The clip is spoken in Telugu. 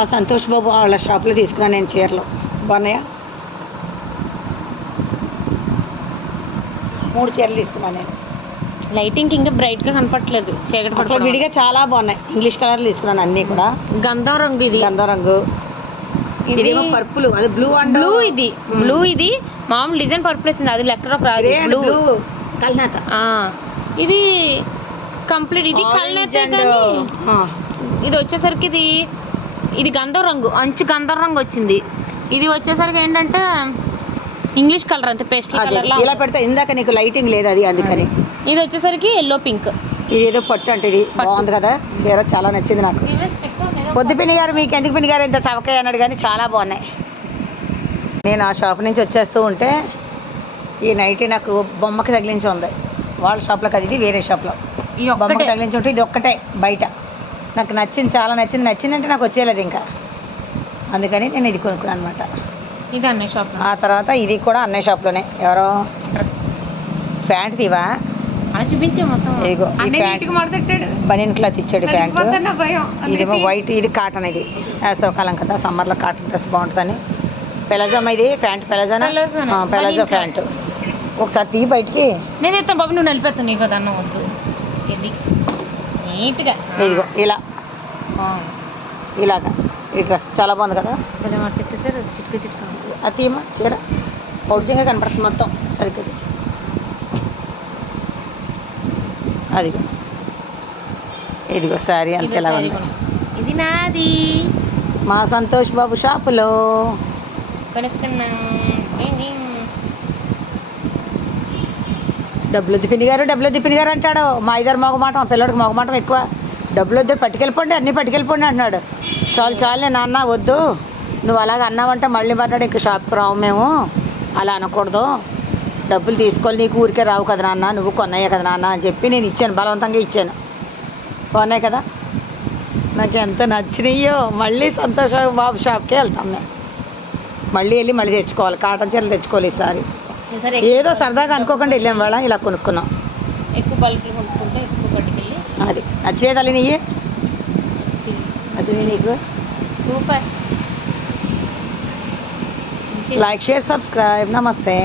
మా సంతోష్ బాబు వాళ్ళ షాప్లో తీసుకున్నాను నేను చీరలు. బాగున్నాయా? 3 చీరలు తీసుకున్నాను నేను. లైటింగ్ ఇంకా బ్రైట్ గా కనపట్లేదు, చీకటి పడుతుంది. విడిగా చాలా బాగున్నాయి. ఇంగ్లీష్ కలర్ తీసుకున్నాను అన్నీ కూడా. గంధం రంగు, ఇది గంధం రంగు, ఇదేమో పర్పుల్, అది బ్లూ అండ్ బ్లూ. ఇది బ్లూ, ఇది మామూలు డిజైన్ పర్పుల్ వేసింది, అది లెక్కలో బ్లూ కల్నేత. ఇది కంప్లీట్, ఇది కల్నేతే. కానీ ఇది వచ్చేసరికి ఇది గంధం రంగు, అంచు గంధం రంగు వచ్చింది. ఇది వచ్చేసరికి ఏంటంటే ఇంగ్లీష్ కలర్, అంతే పేస్టల్ కలర్ లా ఇలా పెడితే. ఇందాక నీకు లైటింగ్ లేదు అది, అందుకని. ఇది వచ్చేసరికి ఎల్లో పింక్. ఇది ఏదో పట్టు అంటే ఇది బాగుంది కదా చీర, చాలా నచ్చింది నాకు. పొద్దుపిన్ని గారు మీకు ఎందుకు పిన్ని గారు ఇంత చవకాయ అన్నాడు, కానీ చాలా బాగున్నాయి. నేను ఆ షాప్ నుంచి వచ్చేస్తూ ఉంటే ఈ నైట్ నాకు బొమ్మకి తగిలించి ఉంది వాళ్ళ షాప్లో కదా, ఇది వేరే షాప్లో బొమ్మకి తగిలించి ఉంటే ఇది ఒక్కటే బయట. నాకు నచ్చింది, చాలా నచ్చింది. నచ్చిందంటే నాకు వచ్చేలేదు ఇంకా, అందుకని నేను ఇది కొనుక్కున్నాను అనమాట. ఇది అన్నయ్య షాప్. ఆ తర్వాత ఇది కూడా అన్నయ్య షాప్లోనే. ఎవరో ప్యాంట్ తీవా చూపించే మొత్తం. ఇదిగో బనీన్ క్లాత్ ఇచ్చాడు ప్యాంట్. ఇదేమో వైట్, ఇది కాటన్. ఇది వేసవకాలం కదా, సమ్మర్లో కాటన్ డ్రెస్ బాగుంటుందని. పెలజామా ఇది ప్యాంట్, పెలజా ప్యాంట్. ఒకసారి తీ బయటికి. నేను ఎత్తాను బాబు, నువ్వు నలిపేస్తాను. నీకు అన్నం వద్దు. ఇది నీట్గా ఇదిగో ఇలాగా ఈ డ్రెస్ చాలా బాగుంది కదా. తిట్టేసారు చిట్క చిట్క. అది ఏమో చీర పౌడ్చింగ్గా కనపడుతుంది మొత్తం సరిగ్గా. అదిగో ఇదిగో శారీ అంతే ఎలా ఉంది. ఇది నాది, మా సంతోష్ బాబు షాపులో. డబ్బులు దిప్పిని గారు అంటాడు. మా ఇద్దరు మొగమాటం, పిల్లడికి మొగమాటం ఎక్కువ. డబ్బులు వద్దు, పట్టుకెళ్ళిపోండి, అన్నీ పట్టుకెళ్ళిపోండి అంటున్నాడు. చాలు నాన్న వద్దు, నువ్వు అలాగ అన్నావంటే మళ్ళీ మాట్లాడు, ఇంక షాప్కి రావు మేము, అలా అనకూడదు. డబ్బులు తీసుకోవాలి, నీకు ఊరికే రావు కదా నాన్న, నువ్వు కొన్నాయే కదా నాన్న అని చెప్పి నేను ఇచ్చాను, బలవంతంగా ఇచ్చాను. కొన్నాయి కదా, నాకు ఎంత నచ్చినాయో. మళ్ళీ సంతోష్ బాబు షాప్కే వెళ్తాం మేము. మళ్ళీ వెళ్ళి మళ్ళీ తెచ్చుకోవాలి, కాటన్ చీరలు తెచ్చుకోవాలి ఈసారి. ఏదో సరదాగా అనుకోకుండా వెళ్ళాం వాళ్ళ, ఇలా కొనుక్కున్నాం. ఎక్కువ బల్క్లు కొనుక్కుంటే ఎక్కువ పట్టుకెళ్ళి. అది నచ్చే తల్లి నెయ్యి నచ్చింది నీకు. సూపర్. Like, share, subscribe. నమస్తే.